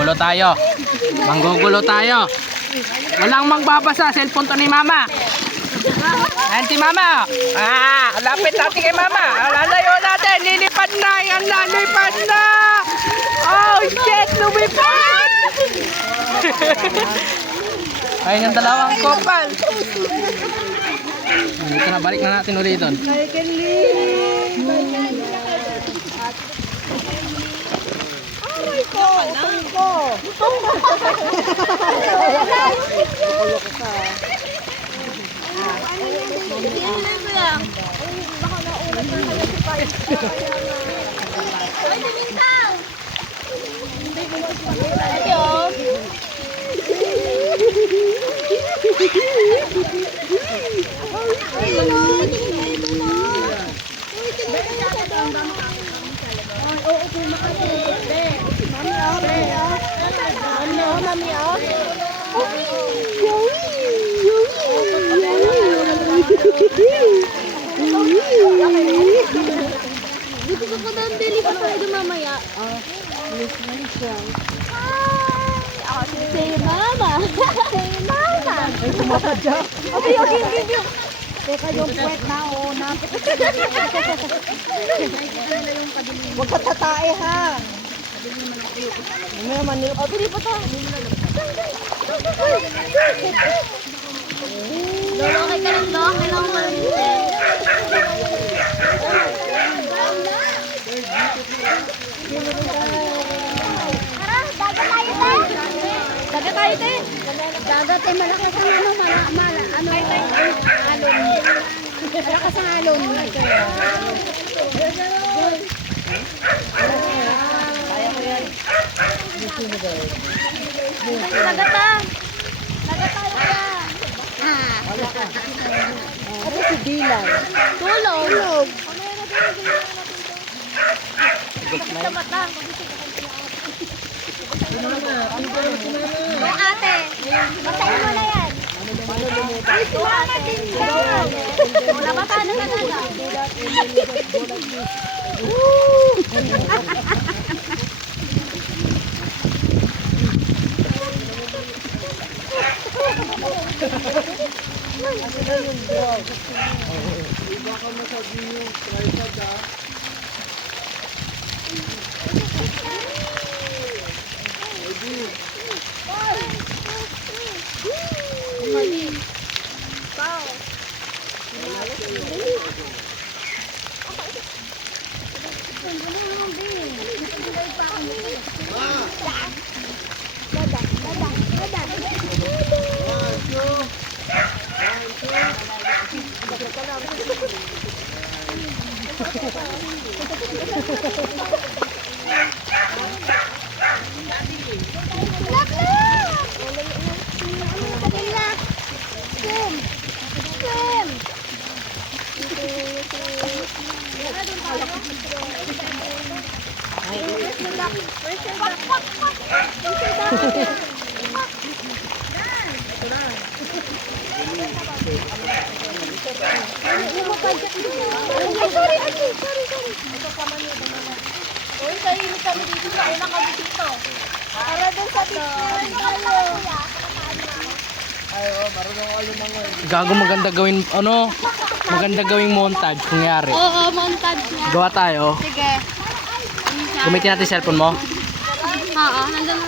Gulo tayo. Manggugulo tayo. Walang magbabasa. Cellphone to ni Mama. Auntie Mama. Lapit natin kay Mama. Lalayo natin. Lilipad na. Yan na. Lipad na. Oh, shit. Lumipad. Ayun yung dalawang kopal. Dito na. Balik na natin ulit doon. Gusto ko doon, dili pa tayo mamaya. Say mama. Say mama. Ay, tumasadya. Okay. Teka, yung puwet na, oh, na. Huwag ka tatae, ha? May manil. Oh, dili pa to. Lolo, okay ka lang, Lo? Kailangan mo lang. Tara, dagat tayo, te. Dagat tayo, te. Dagat, te. Malakas ang alon. Malakas ang alon. Dagat, ah. Dagat tayo, te. Ano si Dylan? Tulog. Sa mata. Yung ate. Basahin mo na yan. Ay, tumama din daw. Wala ba paano na lang? Baka masabi yung tripod, ha? Gago, maganda gawin, maganda gawing montage kungyari. Oo, montage nga. Gawa tayo. Sige. Gamitin natin cellphone mo. Oo, nandun na.